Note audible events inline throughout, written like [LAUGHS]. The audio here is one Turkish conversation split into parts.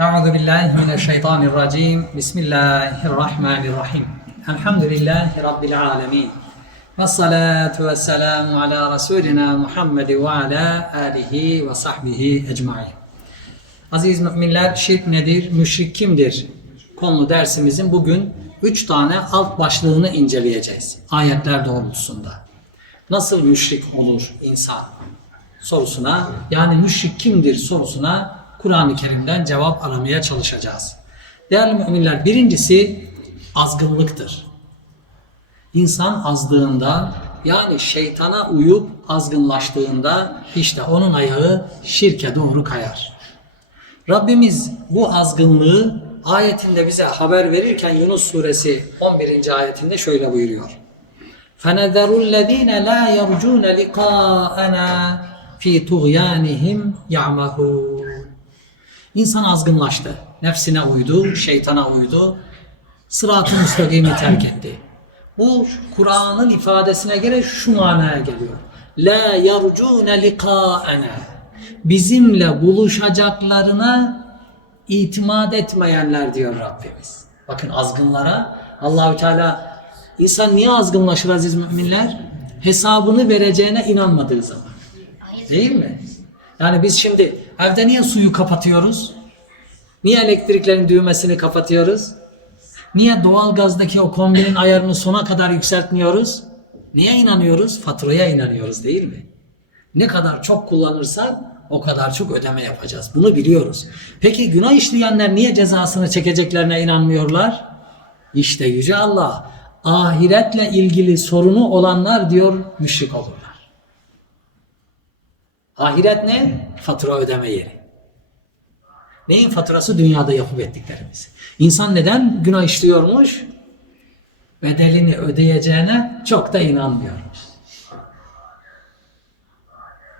Euzu billahi mineşşeytanirracim. Bismillahirrahmanirrahim. Elhamdülillahi rabbil alamin. Ve salatu ve selamu ala Resulina Muhammed ve ala alihi ve sahbihi ecmaîn. Aziz müminler şirk nedir, müşrik kimdir konulu dersimizin bugün 3 tane alt başlığını inceleyeceğiz. Ayetler doğrultusunda. Nasıl müşrik olur insan sorusuna yani müşrik kimdir sorusuna Kur'an-ı Kerim'den cevap aramaya çalışacağız. Değerli müminler birincisi azgınlıktır. İnsan azdığında yani şeytana uyup azgınlaştığında işte onun ayağı şirke doğru kayar. Rabbimiz bu azgınlığı ayetinde bize haber verirken Yunus suresi 11. ayetinde şöyle buyuruyor. فَنَذَرُ الَّذ۪ينَ لَا يَرْجُونَ لِقَاءَنَا ف۪ي طُغْيَانِهِمْ يَعْمَهُونَ İnsan azgınlaştı. Nefsine uydu, şeytana uydu. Sırat-ı müstakimi terk etti. Bu Kur'an'ın ifadesine göre şu manaya geliyor. La yercune liqa'ana. Bizimle buluşacaklarına itimat etmeyenler diyor Rabbimiz. Bakın azgınlara Allahü Teala insan niye azgınlaşır aziz müminler? Hesabını vereceğine inanmadığı zaman. Değil mi? Yani biz şimdi evde niye suyu kapatıyoruz? Niye elektriklerin düğmesini kapatıyoruz? Niye doğalgazdaki o kombinin ayarını sona kadar yükseltmiyoruz? Niye inanıyoruz? Faturaya inanıyoruz değil mi? Ne kadar çok kullanırsak o kadar çok ödeme yapacağız. Bunu biliyoruz. Peki günah işleyenler niye cezasını çekeceklerine inanmıyorlar? İşte Yüce Allah ahiretle ilgili sorunu olanlar diyor müşrik olurlar. Ahiret ne? Fatura ödeme yeri. Neyin faturası? Dünyada yapıp ettiklerimiz. İnsan neden günah işliyormuş? Bedelini ödeyeceğine çok da inanmıyormuş.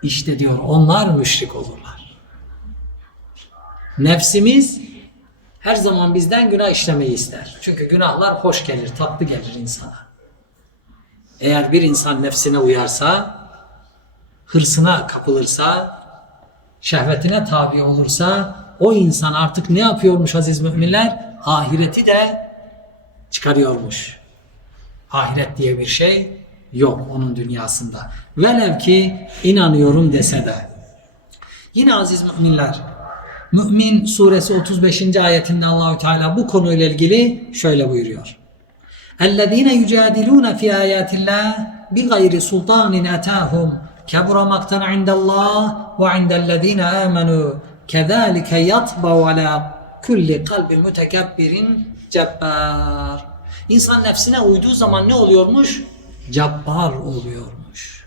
İşte diyor onlar müşrik olurlar. Nefsimiz her zaman bizden günah işlemeyi ister. Çünkü günahlar hoş gelir, tatlı gelir insana. Eğer bir insan nefsine uyarsa, hırsına kapılırsa, şehvetine tabi olursa o insan artık ne yapıyormuş aziz müminler? Ahireti de çıkarıyormuş. Ahiret diye bir şey yok onun dünyasında. Velev ki inanıyorum dese de. Yine aziz müminler Mümin suresi 35. ayetinde Allahü Teala bu konuyla ilgili şöyle buyuruyor. اَلَّذ۪ينَ يُجَادِلُونَ فِي آيَاتِ اللّٰهِ بِغَيْرِ سُلْطَانٍ اَتَاهُمْ Kebura maktan indallah ve indellezine amenu. Kezalike yatba'u ala kulli kalbil mütekebbirin cebbar. İnsan nefsine uyduğu zaman ne oluyormuş? Cabbar oluyormuş.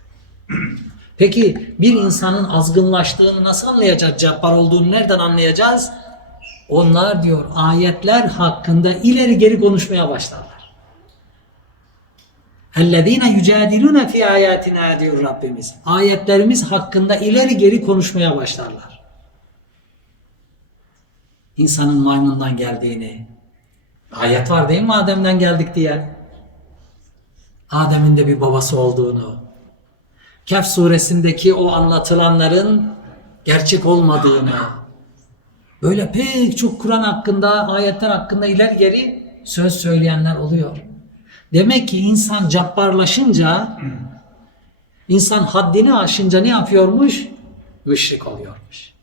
Peki bir insanın azgınlaştığını nasıl anlayacağız? Cabbar olduğunu nereden anlayacağız? Onlar diyor ayetler hakkında ileri geri konuşmaya başlar. اَلَّذ۪ينَ يُجَادِلُونَ فِي آيَاتِنَا diyor Rabbimiz. Ayetlerimiz hakkında ileri geri konuşmaya başlarlar. İnsanın maymundan geldiğini, ayet var değil mi Adem'den geldik diye. Adem'in de bir babası olduğunu, Kehf suresindeki o anlatılanların gerçek olmadığını, böyle pek çok Kur'an hakkında, ayetler hakkında ileri geri söz söyleyenler oluyor. Demek ki insan cabbarlaşınca, insan haddini aşınca ne yapıyormuş? Müşrik oluyormuş.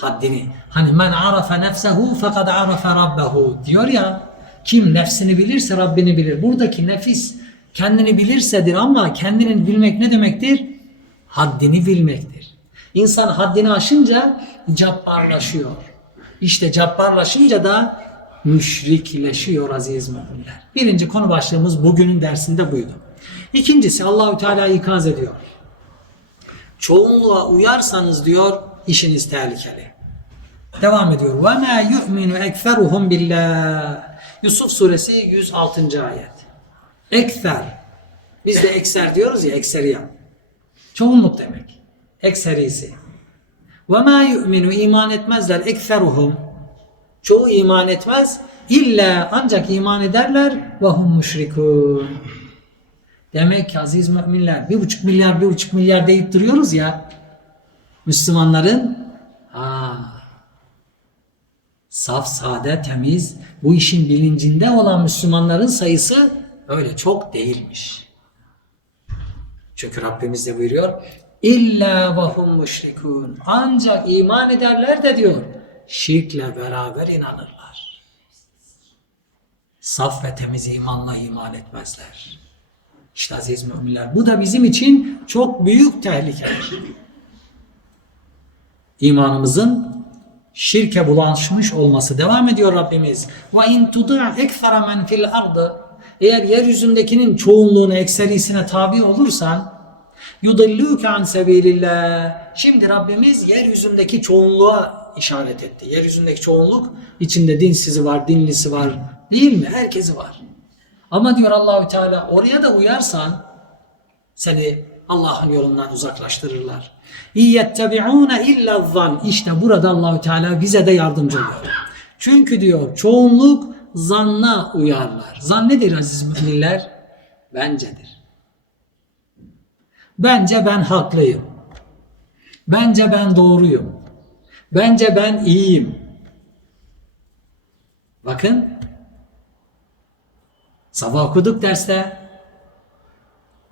Haddini. Hani men arafa nefsehu fekad arafa rabbehu diyor ya. Kim nefsini bilirse Rabbini bilir. Buradaki nefis kendini bilirsedir ama kendini bilmek ne demektir? Haddini bilmektir. İnsan haddini aşınca cabbarlaşıyor. İşte cabbarlaşınca da müşrikleşiyor aziz müminler. Birinci konu başlığımız bugünün dersinde buydu. İkincisi Allahü Teala ikaz ediyor. Çoğunluğa uyarsanız diyor işiniz tehlikeli. Devam ediyor. Ve ma yu'minu ekferuhum billah. Yusuf suresi 106. ayet. Ekser. Biz de ekser diyoruz ya ekseriyan. Çoğunluk demek. Ekserisi. Ve ma yu'minu iman etmezler ekseruhum. Çoğu iman etmez. İlla ancak iman ederler ve hum müşrikun. Demek ki aziz müminler bir buçuk milyar bir buçuk milyar deyip duruyoruz ya Müslümanların aa, saf, sade, temiz, bu işin bilincinde olan Müslümanların sayısı öyle çok değilmiş. Çünkü Rabbimiz de buyuruyor İlla vahum müşrikun. Ancak iman ederler de diyor. Şirkle beraber inanırlar. Saf ve temiz imanla iman etmezler. İşte aziz müminler bu da bizim için çok büyük tehlikedir. İmanımızın şirke bulaşmış olması devam ediyor Rabbimiz. Ve in tuda ekfara men fil ardı eğer yeryüzündekinin çoğunluğuna ekserisine tabi olursan yudilluke an sebilillah. Şimdi Rabbimiz yeryüzündeki çoğunluğa işaret etti. Yeryüzündeki çoğunluk içinde dinsizi var, dinlisi var. Değil mi? Herkesi var. Ama diyor Allahü Teala oraya da uyarsan seni Allah'ın yolundan uzaklaştırırlar. İyettebi'ûne illa zan. İşte burada Allahü Teala bize de yardımcı oluyor. Çünkü diyor çoğunluk zanna uyarlar. Zan nedir aziz müminler? Bencedir. Bence ben haklıyım. Bence ben doğruyum. Bence ben iyiyim. Bakın. Sabah okuduk derste.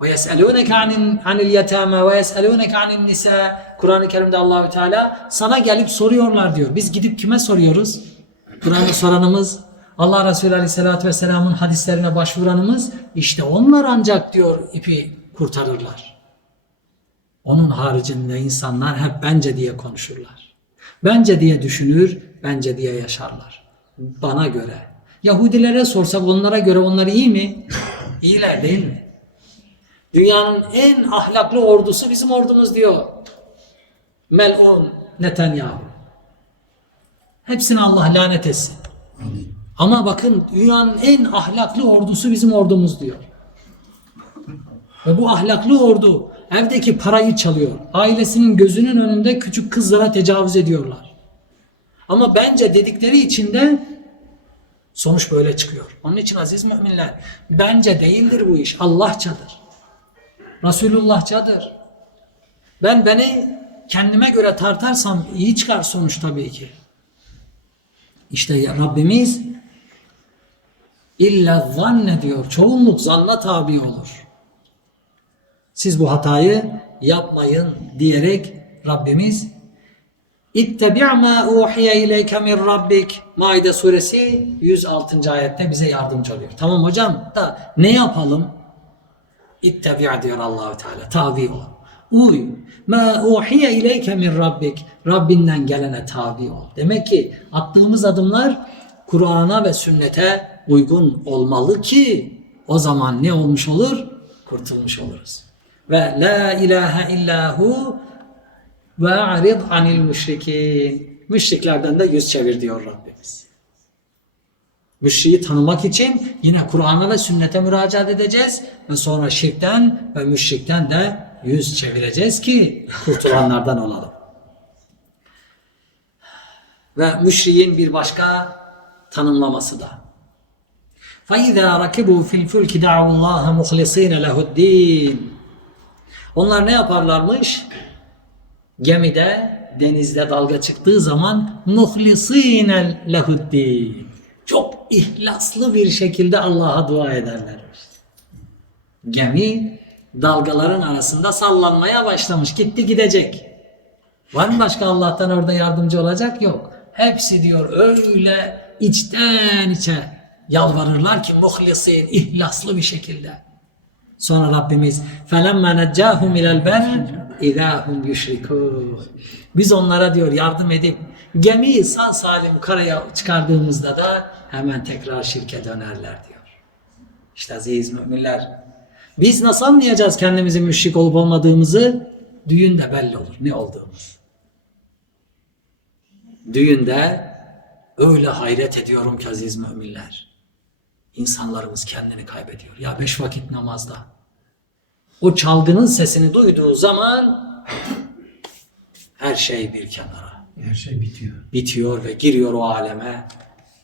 Ve yeselûneke anil, anil yetâme ve yeselûneke anil nisa. Kur'an-ı Kerim'de Allahü Teala sana gelip soruyorlar diyor. Biz gidip kime soruyoruz? Kur'an'ı soranımız, Allah Resulü Aleyhisselatü Vesselam'ın hadislerine başvuranımız işte onlar ancak diyor ipi kurtarırlar. Onun haricinde insanlar hep bence diye konuşurlar. Bence diye düşünür, bence diye yaşarlar. Bana göre. Yahudilere sorsak onlara göre onlar iyi mi? İyiler değil mi? Dünyanın en ahlaklı ordusu bizim ordumuz diyor. Mel'un Netanyahu. Hepsine Allah lanet etsin. Ama bakın dünyanın en ahlaklı ordusu bizim ordumuz diyor. Ve bu ahlaklı ordu evdeki parayı çalıyor. Ailesinin gözünün önünde küçük kızlara tecavüz ediyorlar. Ama bence dedikleri için de sonuç böyle çıkıyor. Onun için aziz müminler bence değildir bu iş. Allahçadır. Resulullahçadır. Ben beni kendime göre tartarsam iyi çıkar sonuç tabii ki. İşte Rabbimiz illa zanne diyor. Çoğunluk zanna tabi olur. Siz bu hatayı yapmayın diyerek Rabbimiz İttebi' ma uhiye ileyke min rabbik. Maide suresi 106. ayette bize yardımcı oluyor. Tamam hocam da ne yapalım? İttebi' diyor Allahu Teala. Tabi ol. Uy. Ma uhiye ileyke min rabbik. Rabbinden gelene tabi ol. Demek ki attığımız adımlar Kur'an'a ve sünnete uygun olmalı ki o zaman ne olmuş olur? Kurtulmuş oluruz Ve la ilahe illahu ve arid anil müşrikin. Müşriklerden de yüz çevir diyor Rabbimiz. Müşriği tanımak için yine Kur'an'a ve sünnete müracaat edeceğiz ve sonra şirkten ve müşrikten de yüz çevireceğiz ki kurtulanlardan olalım. Ve müşriğin bir başka tanımlaması da. فَاِذَا رَكِبُوا فِي الْفُلْكِ دَعُوا اللّٰهَ مُخْلِص۪ينَ لَهُ الدِّينَ onlar ne yaparlarmış? Gemide, denizde dalga çıktığı zaman muhlisîne lehuddin. Çok ihlaslı bir şekilde Allah'a dua ederlermiş. Gemi dalgaların arasında sallanmaya başlamış. Gitti gidecek. Var mı başka Allah'tan orada yardımcı olacak? Yok. Hepsi diyor öyle içten içe yalvarırlar ki muhlisin, ihlaslı bir şekilde. Sonra Rabbimiz فَلَمَّا نَجَّاهُمْ اِلَى الْبَرِّ اِذَا هُمْ يُشْرِكُونَ Biz onlara diyor yardım edip gemiyi sağ salim karaya çıkardığımızda da hemen tekrar şirke dönerler diyor. İşte aziz müminler biz nasıl anlayacağız kendimizin müşrik olup olmadığımızı? Düğünde belli olur ne olduğumuz. Düğünde öyle hayret ediyorum ki aziz müminler. İnsanlarımız kendini kaybediyor. Ya beş vakit namazda. O çalgının sesini duyduğu zaman her şey bir kenara. Her şey bitiyor. Bitiyor ve giriyor o aleme.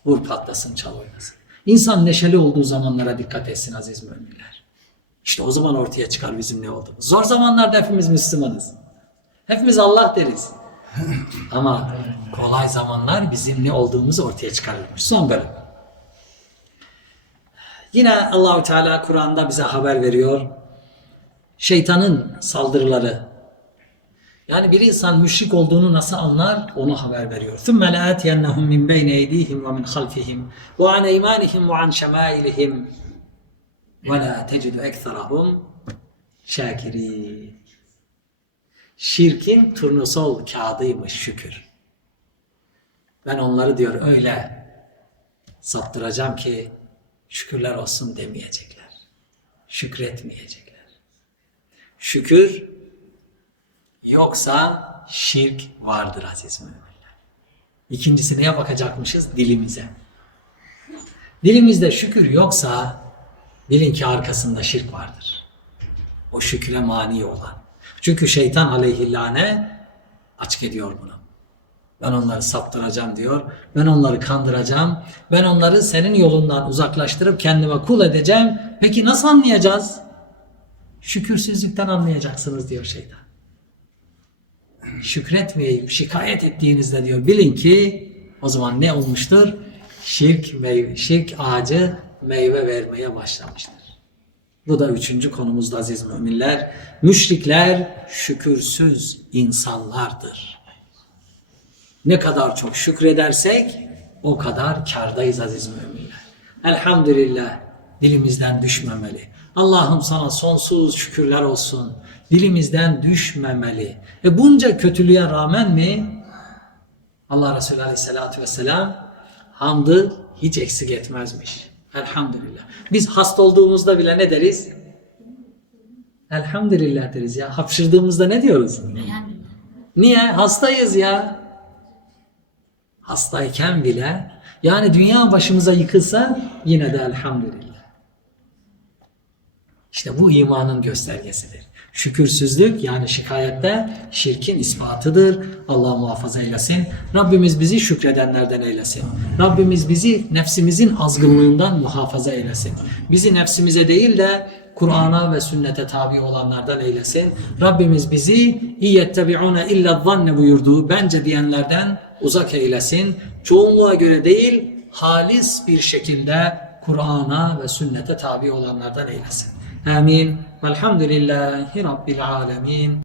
Vur patlasın çal oynasın. İnsan neşeli olduğu zamanlara dikkat etsin aziz müminler. İşte o zaman ortaya çıkar bizim ne olduğumuz. Zor zamanlarda hepimiz Müslümanız. Hepimiz Allah deriz. [LAUGHS] Ama kolay zamanlar bizim ne olduğumuzu ortaya çıkarırmış. Son bölüm. Yine Allahu Teala Kur'an'da bize haber veriyor. Şeytanın saldırıları. Yani bir insan müşrik olduğunu nasıl anlar? Onu haber veriyor. ثُمَّ لَآتِيَنَّهُمْ مِنْ بَيْنِ اَيْدِيهِمْ وَمِنْ خَلْفِهِمْ وَعَنْ اَيْمَانِهِمْ وَعَنْ شَمَائِلِهِمْ وَلَا تَجِدُ اَكْثَرَهُمْ شَاكِرِينَ Şirkin turnusol kağıdıymış şükür. Ben onları diyor öyle saptıracağım ki şükürler olsun demeyecekler. Şükretmeyecekler. Şükür yoksa şirk vardır aziz müminler. İkincisi neye bakacakmışız? Dilimize. Dilimizde şükür yoksa bilin ki arkasında şirk vardır. O şükre mani olan. Çünkü şeytan aleyhillâne açık ediyor bunu. Ben onları saptıracağım diyor. Ben onları kandıracağım. Ben onları senin yolundan uzaklaştırıp kendime kul edeceğim. Peki nasıl anlayacağız? Şükürsüzlükten anlayacaksınız diyor şeytan. Şükretmeyip şikayet ettiğinizde diyor bilin ki o zaman ne olmuştur? Şirk, meyve, şirk ağacı meyve vermeye başlamıştır. Bu da üçüncü konumuzda aziz müminler. Müşrikler şükürsüz insanlardır. Ne kadar çok şükredersek o kadar kardayız aziz müminler. Elhamdülillah dilimizden düşmemeli. Allah'ım sana sonsuz şükürler olsun. Dilimizden düşmemeli. E bunca kötülüğe rağmen mi Allah Resulü Aleyhisselatü Vesselam hamdı hiç eksik etmezmiş. Elhamdülillah. Biz hasta olduğumuzda bile ne deriz? Elhamdülillah deriz ya. Hapşırdığımızda ne diyoruz? Niye? Hastayız ya. Hastayken bile yani dünya başımıza yıkılsa yine de elhamdülillah. İşte bu imanın göstergesidir. Şükürsüzlük yani şikayette şirkin ispatıdır. Allah muhafaza eylesin. Rabbimiz bizi şükredenlerden eylesin. Rabbimiz bizi nefsimizin azgınlığından muhafaza eylesin. Bizi nefsimize değil de Kur'an'a ve sünnete tabi olanlardan eylesin. Rabbimiz bizi İyettebi'une illa zanne buyurduğu bence diyenlerden uzak eylesin. Çoğunluğa göre değil, halis bir şekilde Kur'an'a ve sünnete tabi olanlardan eylesin. Amin. Velhamdülillahi Rabbil alemin.